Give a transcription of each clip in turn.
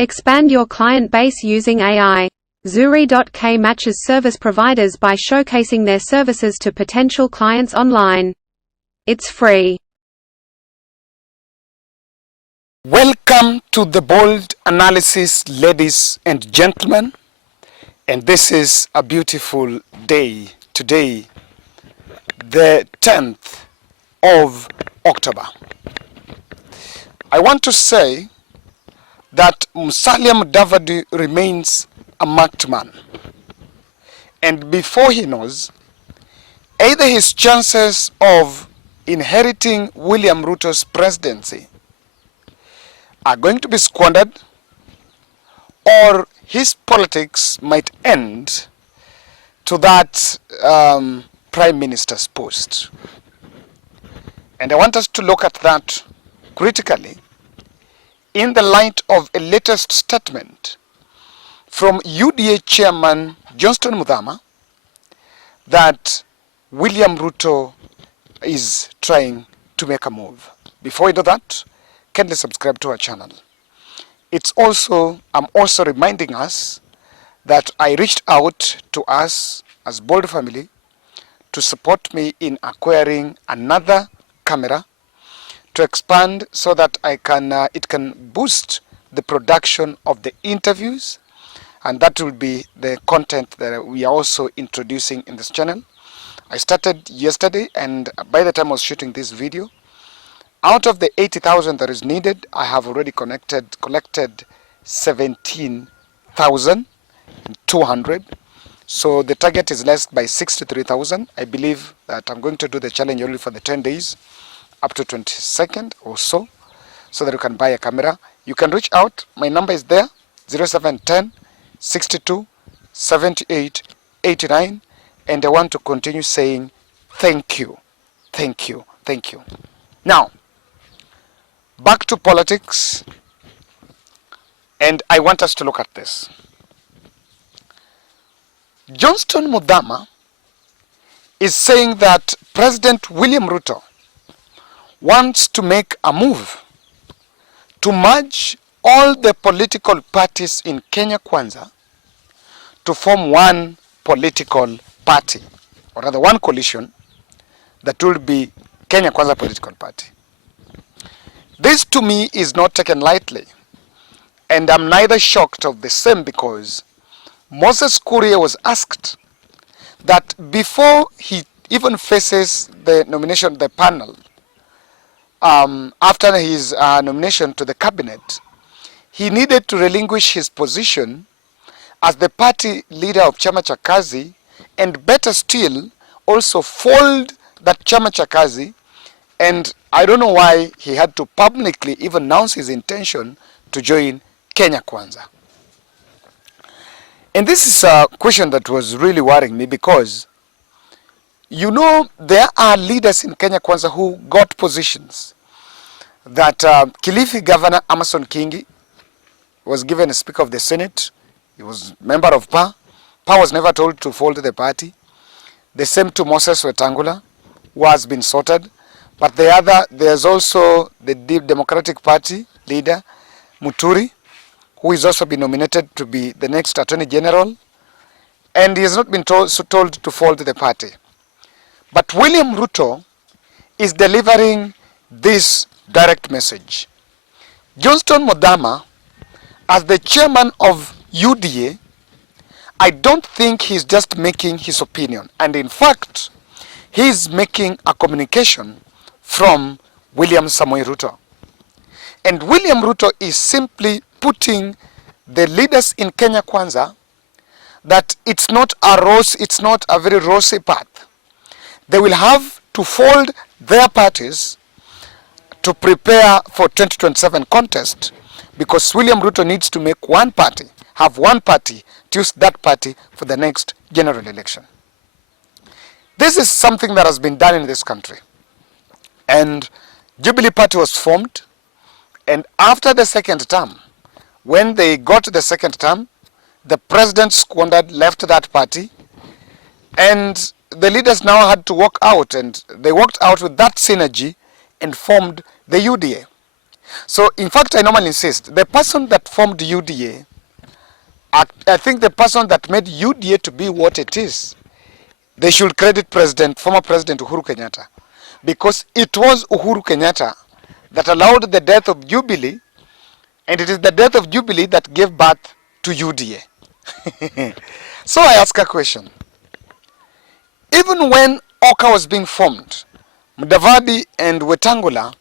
Expand your client base using AI. Zuri.k matches service providers by showcasing their services to potential clients online. It's free. Welcome to the Bold Analysis, ladies and gentlemen. And this is a beautiful day today, the 10th of October. I want to say that Muthama Delivers remains a marked man. And before he knows, either his chances of inheriting William Ruto's presidency are going to be squandered, or his politics might end to that prime minister's post. And I want us to look at that critically in the light of a latest statement from UDA chairman Johnston Muthama that William Ruto is trying to make a move. Before we do that, kindly subscribe to our channel. I'm also reminding us that I reached out to us as Bold family to support me in acquiring another camera to expand so that it can boost the production of the interviews, and that will be the content that we are also introducing in this channel. I started yesterday, and by the time I was shooting this video, out of the 80,000 that is needed, I have already collected 17,200. So the target is less by 63,000. I believe that I'm going to do the challenge only for the 10 days, up to 22nd or so that you can buy a camera. You can reach out. My number is there, 0710 62 78 89. And I want to continue saying thank you, thank you, thank you. Now, back to politics, and I want us to look at this. Johnston Muthama is saying that President William Ruto wants to make a move to merge all the political parties in Kenya Kwanza to form one political party, or rather one coalition that will be Kenya Kwanza political party. This to me is not taken lightly, and I'm neither shocked of the same, because Moses Kuria was asked that before he even faces the nomination, the panel, after his nomination to the cabinet, he needed to relinquish his position as the party leader of Chama cha Kazi, and better still, also fold that Chama cha Kazi. And I don't know why he had to publicly even announce his intention to join Kenya Kwanza. And this is a question that was really worrying me, because, you know, there are leaders in Kenya Kwanza who got positions. That Kilifi Governor Amason Kingi was given a Speaker of the Senate. He was member of PA. PA was never told to fold the party. The same to Moses Wetangula, who has been sorted. But there's also the Democratic Party leader, Muturi, who is also been nominated to be the next Attorney General. And he has not been told to fold the party. But William Ruto is delivering this direct message. Johnston Muthama, as the chairman of UDA, I don't think he's just making his opinion. And in fact, he's making a communication from William Samoei Ruto. And William Ruto is simply putting the leaders in Kenya Kwanza that it's not a very rosy path. They will have to fold their parties to prepare for 2027 contest, because William Ruto needs to make one party, have one party, to use that party for the next general election. This is something that has been done in this country. And Jubilee Party was formed, and after the second term, when they got to the second term, the president squandered, left that party, and the leaders now had to walk out, and they walked out with that synergy and formed the UDA. So, in fact, I normally insist, the person that formed UDA, I think the person that made UDA to be what it is, they should credit former President Uhuru Kenyatta. Because it was Uhuru Kenyatta that allowed the death of Jubilee, and it is the death of Jubilee that gave birth to UDA. So I ask a question. Even when Oka was being formed, Mudavadi and Wetangula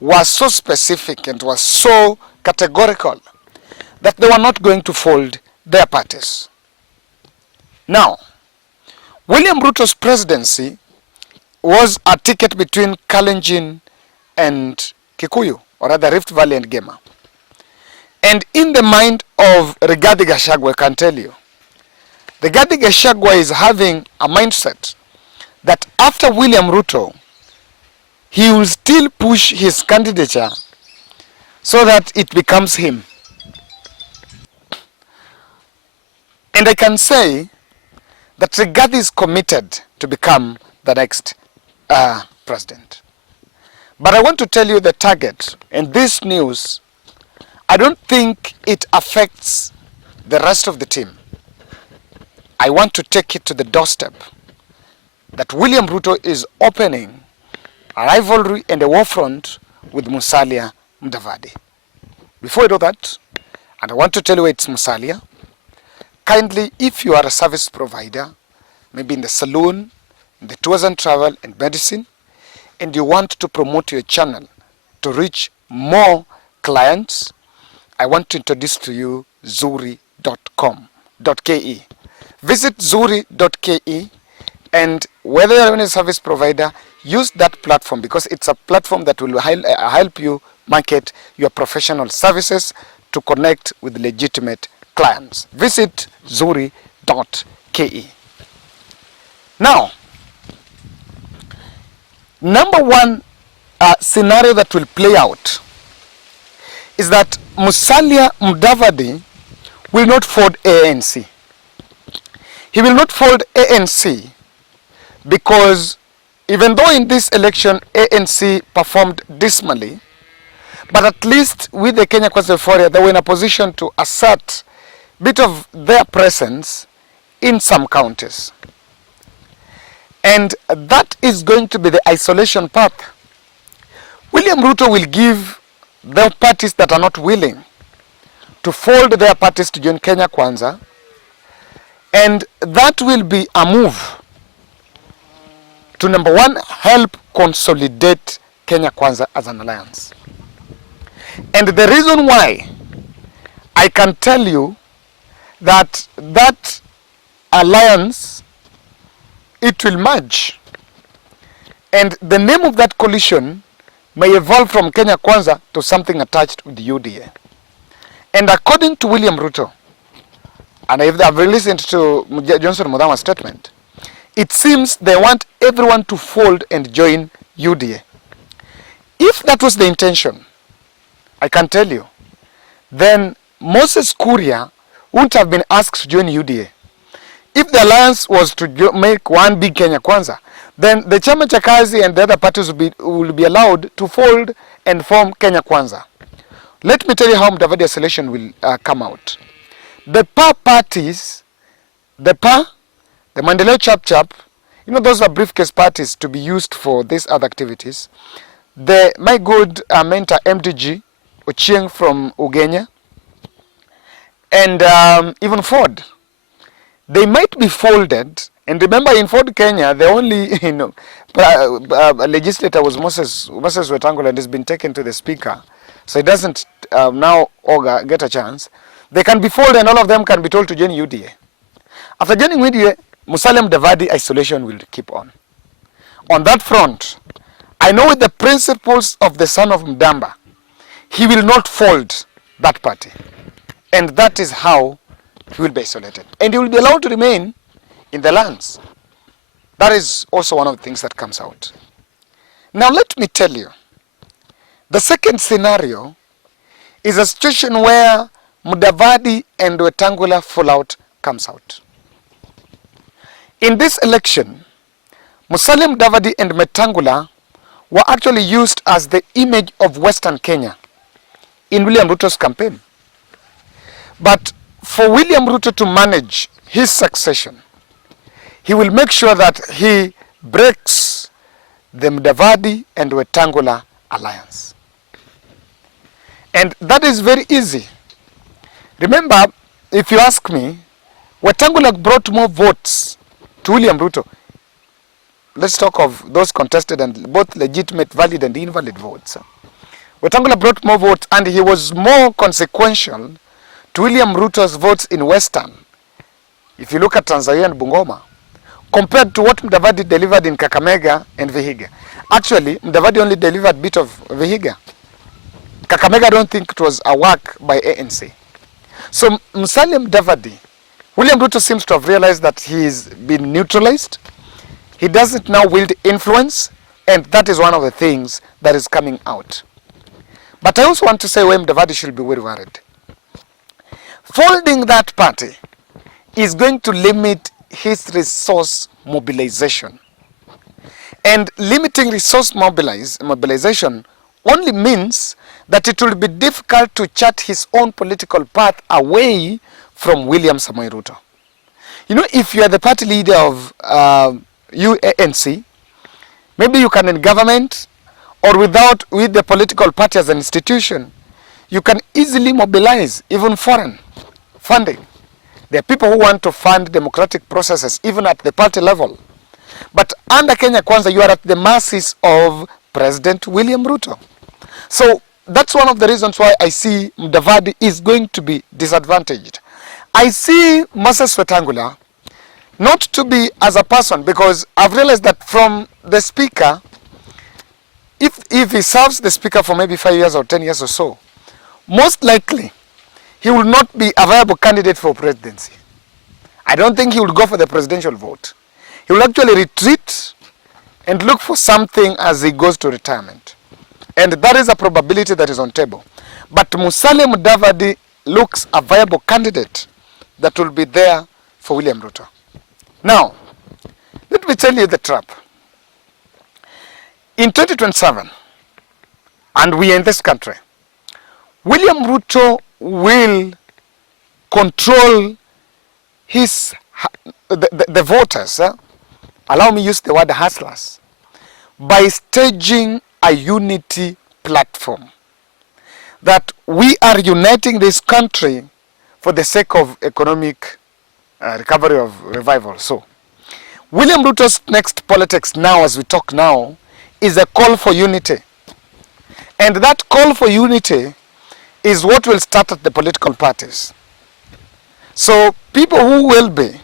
were so specific and were so categorical that they were not going to fold their parties. Now, William Ruto's presidency was a ticket between Kalenjin and Kikuyu, or rather Rift Valley and Gema. And in the mind of Rigathi Gachagua, I can tell you, Rigathi Gachagua is having a mindset that after William Ruto, he will still push his candidature so that it becomes him. And I can say that Rigathi is committed to become the next president. But I want to tell you the target, and this news, I don't think it affects the rest of the team. I want to take it to the doorstep that William Ruto is opening a rivalry and a war front with Musalia Mudavadi. Before I do that, and I want to tell you it's Musalia, kindly, if you are a service provider, maybe in the saloon, in the tours and travel and medicine, and you want to promote your channel to reach more clients, I want to introduce to you zuri.com.ke. Visit zuri.ke, and whether you're a service provider, use that platform because it's a platform that will help you market your professional services to connect with legitimate clients. Visit zuri.ke. Now, number one scenario that will play out is that Musalia Mudavadi will not fold ANC. He will not fold ANC because even though in this election ANC performed dismally, but at least with the Kenya Kwanza euphoria, they were in a position to assert a bit of their presence in some counties. And that is going to be the isolation path. William Ruto will give the parties that are not willing to fold their parties to join Kenya Kwanza, and that will be a move to, number one, help consolidate Kenya Kwanza as an alliance. And the reason why I can tell you that that alliance, it will merge, and the name of that coalition may evolve from Kenya Kwanza to something attached with the UDA. And according to William Ruto, and I've listened to Johnson Muthama's statement, it seems they want everyone to fold and join UDA. If that was the intention, I can tell you, then Moses Kuria wouldn't have been asked to join UDA. If the alliance was to make one big Kenya Kwanza, then the Chama cha Kazi and the other parties will be allowed to fold and form Kenya Kwanza. Let me tell you how Mudavadi isolation will come out. The PA parties, the PA, the Maendeleo Chap, those are briefcase parties to be used for these other activities. My good mentor MDG, Ochieng from Ugenya, and even Ford, they might be folded. And remember, in Ford Kenya, the only legislator was Moses Wetangula, and has been taken to the speaker, so he doesn't now get a chance. They can be folded, and all of them can be told to join UDA. After joining UDA, Musalia Mudavadi isolation will keep on. On that front, I know with the principles of the son of Mdamba, he will not fold that party, and that is how he will be isolated, and he will be allowed to remain in the lands. That is also one of the things that comes out. Now let me tell you, the second scenario is a situation where Mudavadi and Wetangula fallout comes out. In this election, Musalia Mudavadi and Wetangula were actually used as the image of Western Kenya in William Ruto's campaign. But for William Ruto to manage his succession, he will make sure that he breaks the Mudavadi and Wetangula alliance. And that is very easy. Remember, if you ask me, Wetangula brought more votes to William Ruto. Let's talk of those contested and both legitimate, valid and invalid votes. Wetangula brought more votes and he was more consequential to William Ruto's votes in Western, if you look at Tanzania and Bungoma, compared to what Mudavadi delivered in Kakamega and Vihiga. Actually, Mudavadi only delivered a bit of Vihiga. Kakamega, I don't think it was a work by ANC. So Musalia Mudavadi, William Ruto seems to have realized that he's been neutralized. He doesn't now wield influence, and that is one of the things that is coming out. But I also want to say where Mudavadi should be very worried. Folding that party is going to limit his resource mobilization. And limiting resource mobilization only means that it will be difficult to chart his own political path away from William Samoei Ruto. You know, if you are the party leader of ANC, maybe you can in government or with the political party as an institution, you can easily mobilize even foreign funding. There are people who want to fund democratic processes even at the party level. But under Kenya Kwanza, you are at the mercies of President William Ruto. So that's one of the reasons why I see Mudavadi is going to be disadvantaged. I see Moses Wetangula not to be as a person, because I've realized that from the speaker, if he serves the speaker for maybe 5 years or 10 years or so, most likely he will not be a viable candidate for presidency. I don't think he will go for the presidential vote. He will actually retreat and look for something as he goes to retirement. And that is a probability that is on table. But Musalia Mudavadi looks a viable candidate that will be there for William Ruto. Now, let me tell you the trap. In 2027, and we are in this country, William Ruto will control his the voters, allow me use the word hustlers, by staging a unity platform. That we are uniting this country for the sake of economic recovery of revival. So, William Ruto's next politics now, as we talk now, is a call for unity. And that call for unity is what will start at the political parties. So people who will be,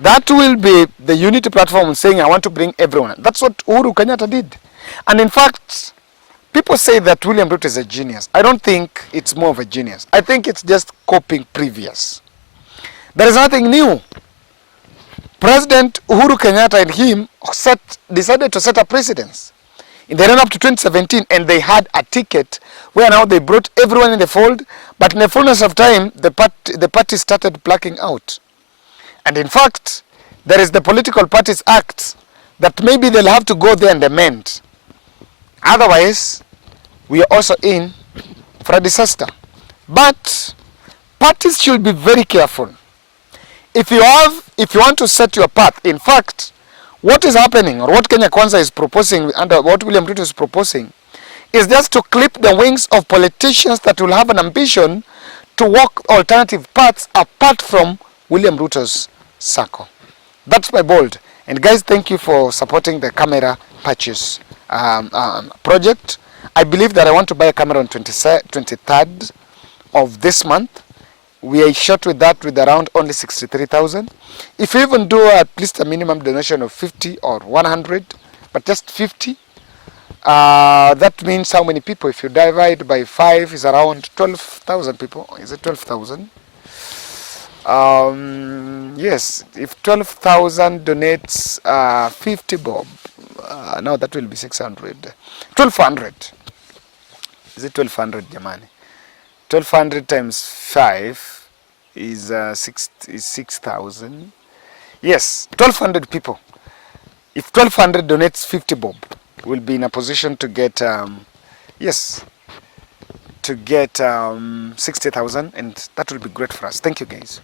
that will be the unity platform saying, I want to bring everyone. That's what Uhuru Kenyatta did. And in fact, people say that William Ruto is a genius. I don't think it's more of a genius. I think it's just copying previous. There is nothing new. President Uhuru Kenyatta and him decided to set a precedence in the run up to 2017, and they had a ticket where now they brought everyone in the fold, but in the fullness of time, the party started blacking out. And in fact, there is the Political Parties Act that maybe they'll have to go there and amend. Otherwise, we are also in for a disaster. But parties should be very careful. If you want to set your path, in fact, what is happening, or what Kenya Kwanza is proposing, under what William Ruto is proposing, is just to clip the wings of politicians that will have an ambition to walk alternative paths apart from William Ruto's circle. That's my bold. And guys, thank you for supporting the camera purchase project. I believe that I want to buy a camera on 23rd of this month. We are shot with that with around only 63,000. If you even do at least a minimum donation of 50 or 100, but just 50, that means how many people? If you divide by 5, is around 12,000 people. Is it 12,000? Yes, if 12,000 donates 50 bob, now that will be 600. 1,200. Is it 1,200, Jamani? 1,200 times 5 is 6,000. Yes, 1,200 people. If 1,200 donates 50 bob, we'll be in a position to get, yes, to get 60,000, and that will be great for us. Thank you, guys.